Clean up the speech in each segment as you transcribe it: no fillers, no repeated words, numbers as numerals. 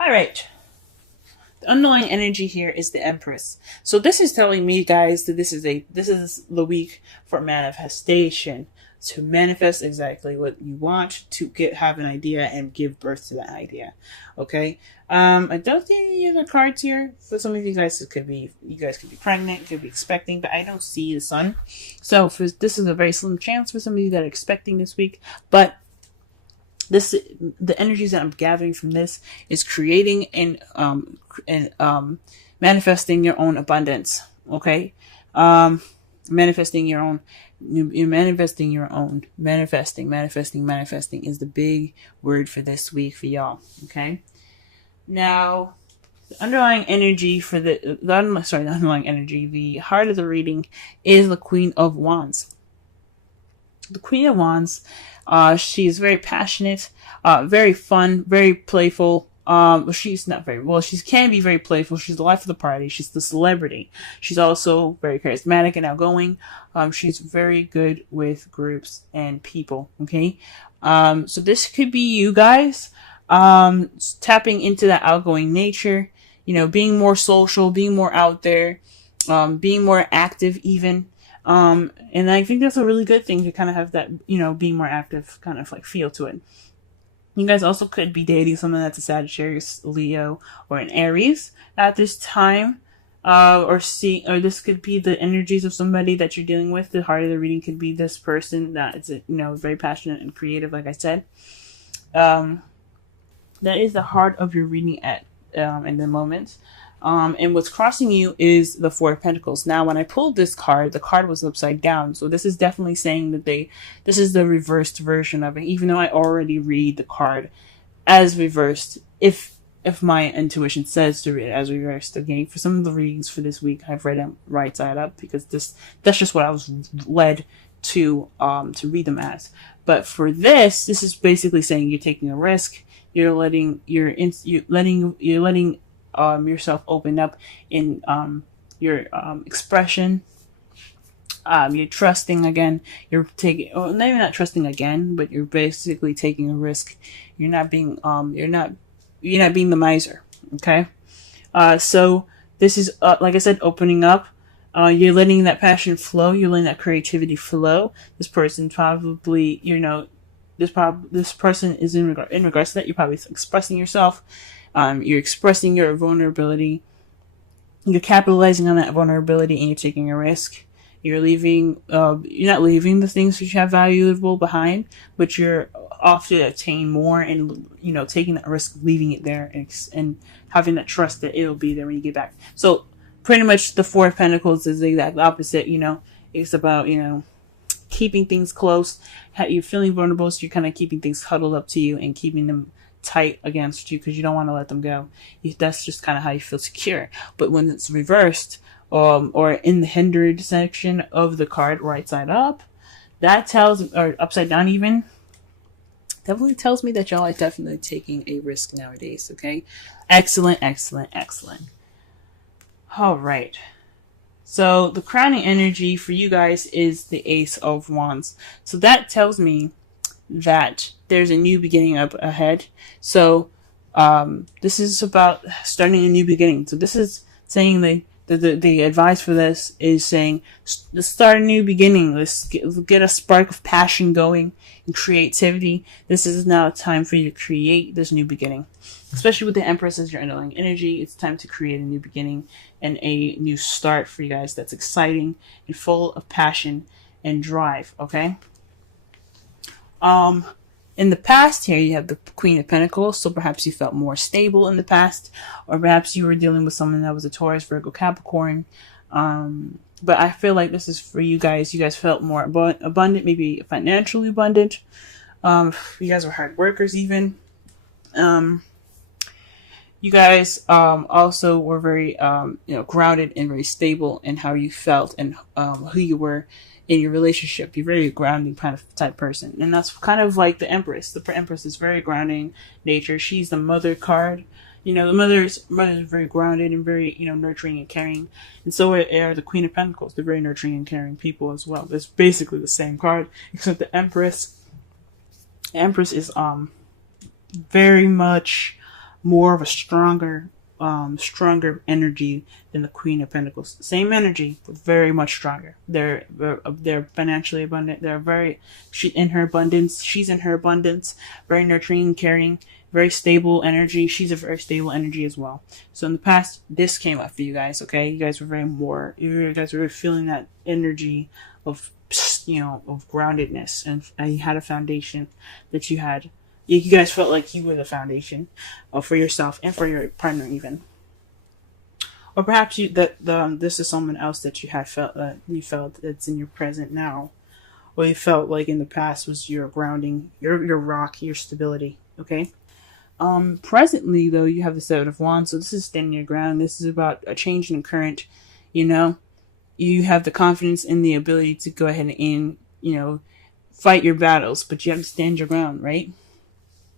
All right. The underlying energy here is the Empress. So this is telling me, guys, that this is the week for manifestation. To manifest exactly what you want, to have an idea and give birth to that idea. Okay. I don't see any other cards here. For some of you guys, you guys could be pregnant, could be expecting, but I don't see the sun. So this is a very slim chance for some of you that are expecting this week. But the energies that I'm gathering from this is creating and manifesting your own abundance. Okay. Manifesting your own. You're manifesting your own. Manifesting is the big word for this week for y'all. Okay. Now, the underlying energy for the underlying energy, the heart of the reading is the Queen of Wands. The Queen of Wands, she is very passionate, very fun, very playful. She's not very well. She can be very playful. She's the life of the party. She's the celebrity. She's also very charismatic and outgoing. She's very good with groups and people. Okay, so this could be you guys, tapping into that outgoing nature. You know, being more social, being more out there, being more active, even. And I think that's a really good thing to kind of have that, being more active kind of like feel to it. You guys also could be dating someone that's a Sagittarius, Leo, or an Aries at this time. Or this could be the energies of somebody that you're dealing with. The heart of the reading could be this person that is, very passionate and creative, like I said. That is the heart of your reading in the moment. And what's crossing you is the Four of Pentacles. Now, when I pulled this card, the card was upside down. So this is definitely saying that this is the reversed version of it, even though I already read the card as reversed. If my intuition says to read it as reversed, again, for some of the readings for this week, I've read them right side up because that's just what I was led to read them as. But for this is basically saying you're taking a risk. You're letting yourself open up in your expression. You're trusting again. You're taking, maybe not trusting again, but you're basically taking a risk. You're not being the miser. Okay. So this is like I said, opening up. You're letting that passion flow. You're letting that creativity flow. This person probably, this person is in regards to that. You're probably expressing yourself. You're expressing your vulnerability. You're capitalizing on that vulnerability, and you're taking a risk. You're not leaving the things that you have valuable behind, but you're off to attain more, and taking that risk, leaving it there, and having that trust that it'll be there when you get back. So pretty much the Four of Pentacles is the exact opposite. It's about keeping things close. You're feeling vulnerable, so you're kind of keeping things huddled up to you and keeping them tight against you because you don't want to let them go. That's just kind of how you feel secure. But when it's reversed, or in the hindered section of the card, right side up, or upside down even, definitely tells me that y'all are definitely taking a risk nowadays. Okay, excellent. All right. So the crowning energy for you guys is the Ace of Wands. So that tells me that there's a new beginning up ahead. So this is about starting a new beginning. So this is saying the advice for this is saying, let's start a new beginning. Let's get a spark of passion going and creativity. This is now a time for you to create this new beginning. Especially with the Empress as your underlying energy, it's time to create a new beginning and a new start for you guys that's exciting and full of passion and drive, okay? In the past here, you have the Queen of Pentacles, so perhaps you felt more stable in the past, or perhaps you were dealing with someone that was a Taurus, Virgo, Capricorn. But I feel like this is for you guys. You guys felt more abundant, maybe financially abundant. You guys were hard workers even. You guys also were very grounded and very stable in how you felt and who you were in your relationship. You're very grounding kind of type person, and that's kind of like the Empress. The Empress is very grounding nature. She's the mother card. The mother's very grounded and very nurturing and caring, and so are the Queen of Pentacles. They're very nurturing and caring people as well. It's basically the same card, except the Empress. The Empress is very much more of a stronger energy than the Queen of Pentacles. Same energy, but very much stronger. They're financially abundant. She's in her abundance, very nurturing, caring, very stable energy. She's a very stable energy as well. So in the past, this came up for you guys. Okay, you guys were feeling that energy of groundedness, and you had a foundation that you had. You guys felt like you were the foundation for yourself and for your partner even. Or perhaps this is someone else that you felt that's in your present now. Or you felt like in the past was your grounding, your rock, your stability. Okay? Presently though, you have the Seven of Wands, so this is standing your ground. This is about a change in current, You have the confidence and the ability to go ahead and, fight your battles, but you have to stand your ground, right?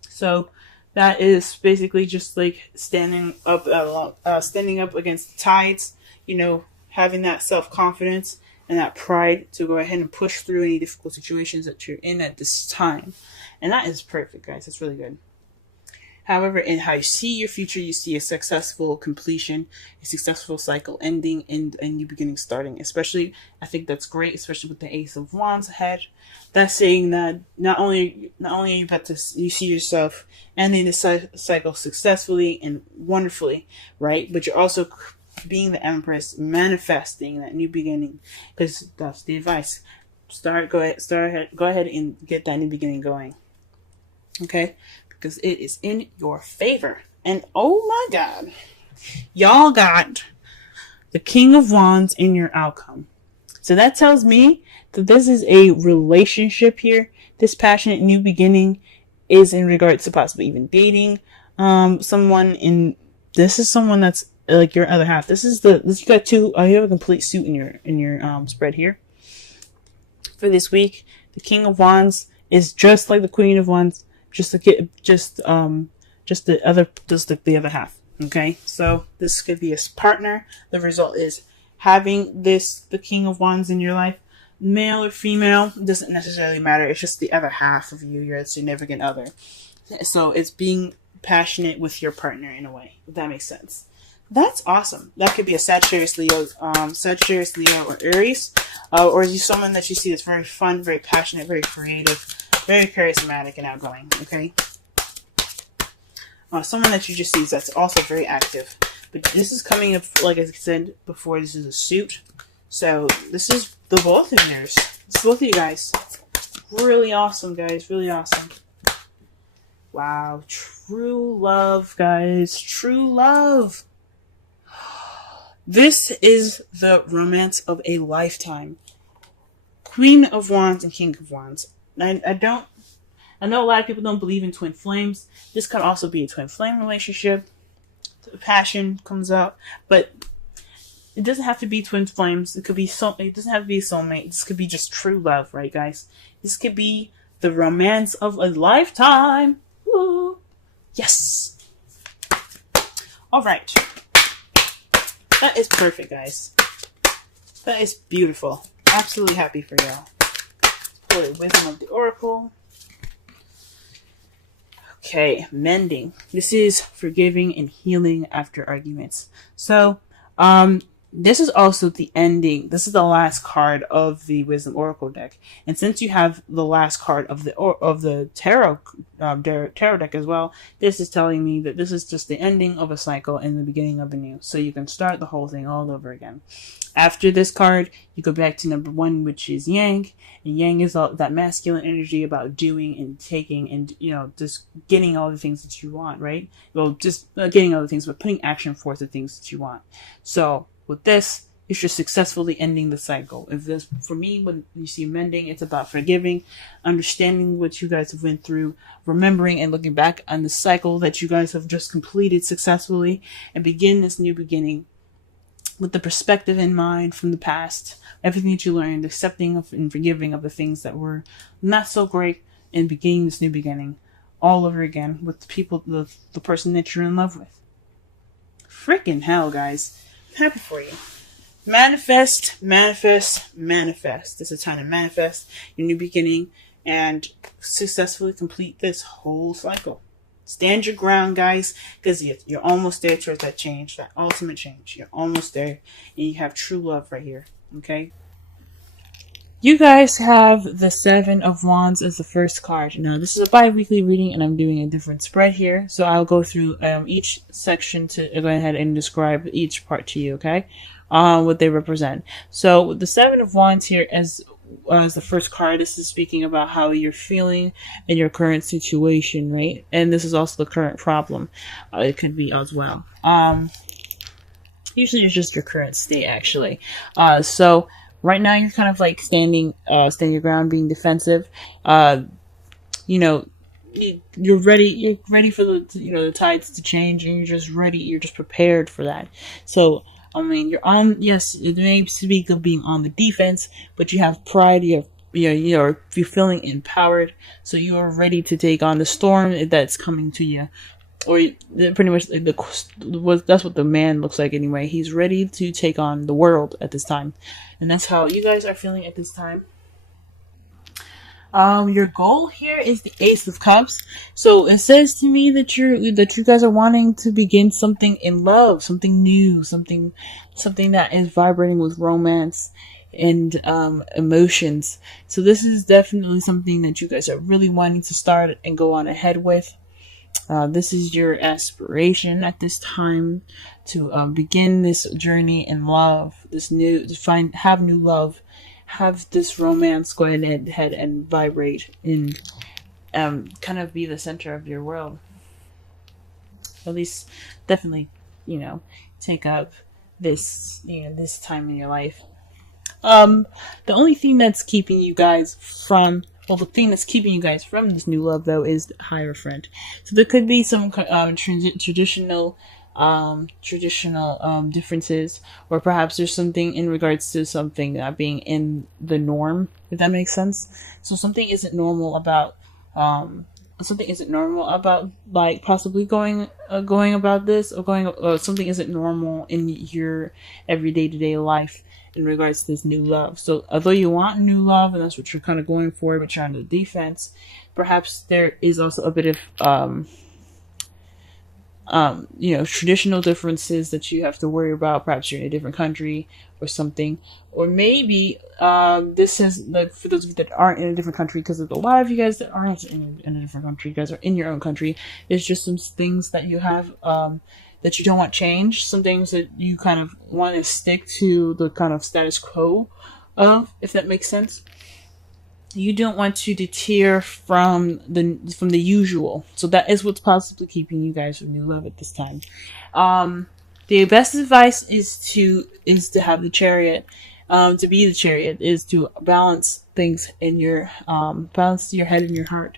So that is basically just like standing up against the tides, having that self-confidence and that pride to go ahead and push through any difficult situations that you're in at this time. And that is perfect, guys. That's really good. However, in how you see your future, you see a successful completion, a successful cycle ending, and a new beginning starting. Especially, I think that's great, especially with the Ace of Wands ahead. That's saying that not only are you about to you see yourself ending the cycle successfully and wonderfully, right? But you're also being the Empress, manifesting that new beginning, because that's the advice. Go ahead and get that new beginning going. Okay. Because it is in your favor. And oh my God, y'all got the King of Wands in your outcome. So that tells me that this is a relationship here. This passionate new beginning is in regards to possibly even dating someone. This is someone that's like your other half. You got two. You have a complete suit in your spread here. For this week, the King of Wands is just like the Queen of Wands. Just the other half. Okay, so this could be a partner. The result is having the King of Wands in your life, male or female, doesn't necessarily matter. It's just the other half of you, your significant other. So it's being passionate with your partner in a way, if that makes sense. That's awesome. That could be a Sagittarius, Leo, or Aries, or is you someone that you see that's very fun, very passionate, very creative, very charismatic and outgoing, okay? Someone that you just see that's also very active. But this is coming up, like I said before, this is a suit. So this is the both of yours. It's both of you guys. Really awesome, guys. Really awesome. Wow. True love, guys. True love. This is the romance of a lifetime. Queen of Wands and King of Wands. I know a lot of people don't believe in twin flames. This could also be a twin flame relationship. The passion comes out, but it doesn't have to be twin flames. It doesn't have to be a soulmate. This could be just true love, right, guys? This could be the romance of a lifetime. Woo! Yes. All right. That is perfect, guys. That is beautiful. Absolutely happy for y'all. Pull the wisdom of the oracle. Okay, mending. This is forgiving and healing after arguments. So, this is also the ending. This is the last card of the Wisdom Oracle deck, and since you have the last card of the tarot deck as well, this is telling me that this is just the ending of a cycle and the beginning of a new. So you can start the whole thing all over again. After this card, you go back to number 1, which is Yang, and Yang is all that masculine energy about doing and taking, and just getting all the things that you want, right? Well, just getting all the things, but putting action forth the things that you want. So with this, you're just successfully ending the cycle. For me, when you see mending, it's about forgiving, understanding what you guys have went through, remembering and looking back on the cycle that you guys have just completed successfully, and begin this new beginning with the perspective in mind from the past, everything that you learned, accepting of and forgiving of the things that were not so great, and beginning this new beginning all over again with the people, the person that you're in love with. Freaking hell, guys. I'm happy for you. Manifest, manifest, manifest. It's a time to manifest your new beginning and successfully complete this whole cycle. Stand your ground, guys, because you're almost there towards that change, that ultimate change. You're almost there, and you have true love right here. Okay. You guys have the Seven of Wands as the first card. Now, this is a bi-weekly reading, and I'm doing a different spread here. So I'll go through each section to go ahead and describe each part to you, okay? What they represent. So the Seven of Wands here as the first card, this is speaking about how you're feeling in your current situation, right? And this is also the current problem. It could be as well. Usually it's just your current state, actually. So right now you're kind of like standing your ground, being defensive. You know, you're ready for the tides to change, and you're just ready. You're just prepared for that. So I mean, yes, it may speak of being on the defense, but you have pride, you're feeling empowered, so you are ready to take on the storm that's coming to you. Or pretty much that's what the man looks like anyway. He's ready to take on the world at this time. And that's how you guys are feeling at this time. Your goal here is the Ace of Cups. So it says to me that you guys are wanting to begin something in love, something new, something that is vibrating with romance and emotions. So this is definitely something that you guys are really wanting to start and go on ahead with. This is your aspiration at this time to begin this journey in love, have new love. Have this romance go ahead and vibrate and kind of be the center of your world. At least, definitely, take up this time in your life. The only thing that's keeping you guys from this new love, though, is the Hierophant. So there could be some traditional differences, or perhaps there's something in regards to something not being in the norm, if that makes sense. So something isn't normal about like possibly going about this, or something isn't normal in your everyday to day life in regards to this new love. So although you want new love and that's what you're kind of going for, but you're on the defense, perhaps there is also a bit of traditional differences that you have to worry about. Perhaps you're in a different country or something, or maybe this is like for those of you that aren't in a different country, because there's a lot of you guys that aren't in a different country. You guys are in your own country. There's just some things that you have that you don't want change. Some things that you kind of want to stick to the kind of status quo of, if that makes sense. You don't want to deter from the usual. So that is what's possibly keeping you guys from new love at this time. The best advice is to have the Chariot. To be the Chariot is to balance things in your balance your head and your heart.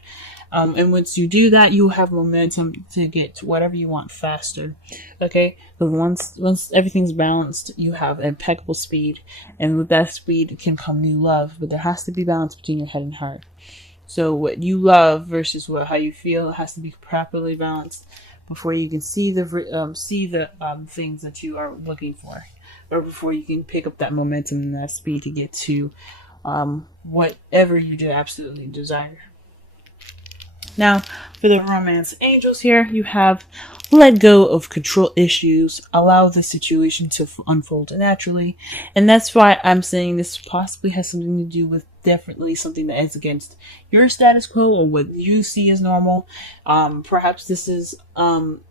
And once you do that, you have momentum to get to whatever you want faster. Okay? Because once everything's balanced, you have impeccable speed. And with that speed can come new love. But there has to be balance between your head and heart. So what you love versus how you feel has to be properly balanced before you can see the things that you are looking for. Or before you can pick up that momentum and that speed to get to whatever you do absolutely desire. Now, for the romance angels here, you have let go of control issues, allow the situation to unfold naturally, and that's why I'm saying this possibly has something to do with definitely something that is against your status quo or what you see as normal. Perhaps this is kind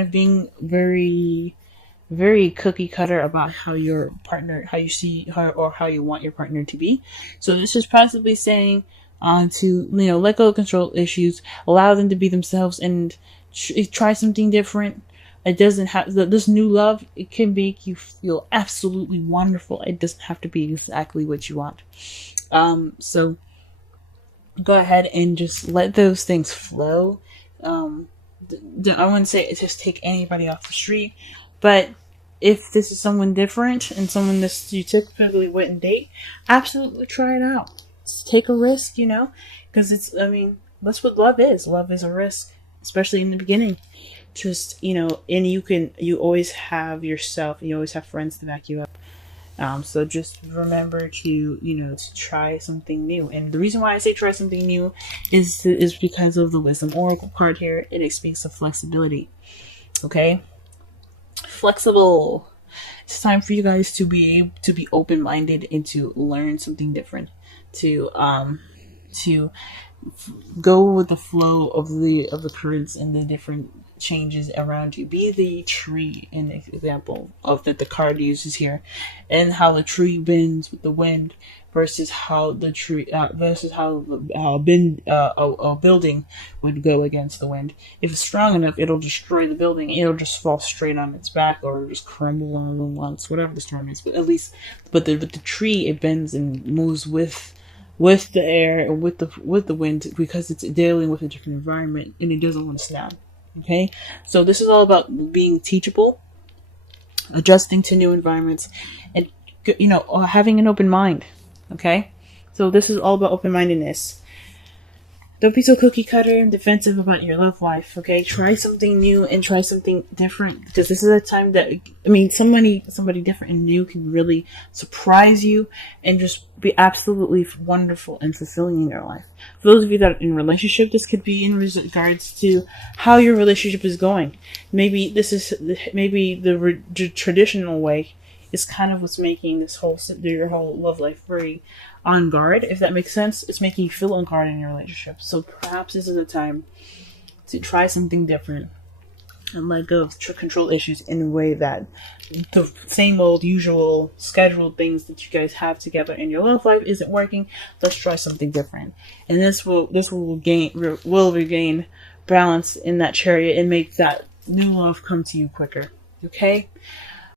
of being very, very cookie cutter about how your partner, how you see her, or how you want your partner to be. So this is possibly saying to let go of control issues, allow them to be themselves, and try something different. It doesn't have this new love. It can make you feel absolutely wonderful. It doesn't have to be exactly what you want. So go ahead and just let those things flow. I wouldn't say just take anybody off the street, but if this is someone different and someone that you typically wouldn't date, absolutely try it out. Take a risk, because that's what love is. Love is a risk, especially in the beginning. Just, and you always have yourself, you always have friends to back you up. So just remember to, to try something new. And the reason why I say try something new is because of the Wisdom Oracle card here. It speaks of flexibility. Okay, flexible. It's time for you guys to be open-minded and to learn something different. To go with the flow of the currents and the different changes around you. Be the tree, an example of that the card uses here, and how the tree bends with the wind versus how the tree versus how a building would go against the wind. If it's strong enough, it'll destroy the building. It'll just fall straight on its back or just crumble on once, whatever the storm is. But at least, but the tree, it bends and moves with the air and with the wind, because it's dealing with a different environment and it doesn't want to snap. Okay, so this is all about being teachable, adjusting to new environments, and having an open mind. Okay, so this is all about open-mindedness. Don't be so cookie cutter and defensive about your love life, okay? Try something new and try something different, because this is a time that, somebody different and new can really surprise you and just be absolutely wonderful and fulfilling in your life. For those of you that are in a relationship, this could be in regards to how your relationship is going. Maybe the traditional way is kind of what's making your whole love life very on guard, if that makes sense. It's making you feel on guard in your relationship. So perhaps this is a time to try something different and let go of control issues in a way that the same old usual scheduled things that you guys have together in your love life isn't working. Let's try something different, and this will regain balance in that chariot and make that new love come to you quicker. Okay,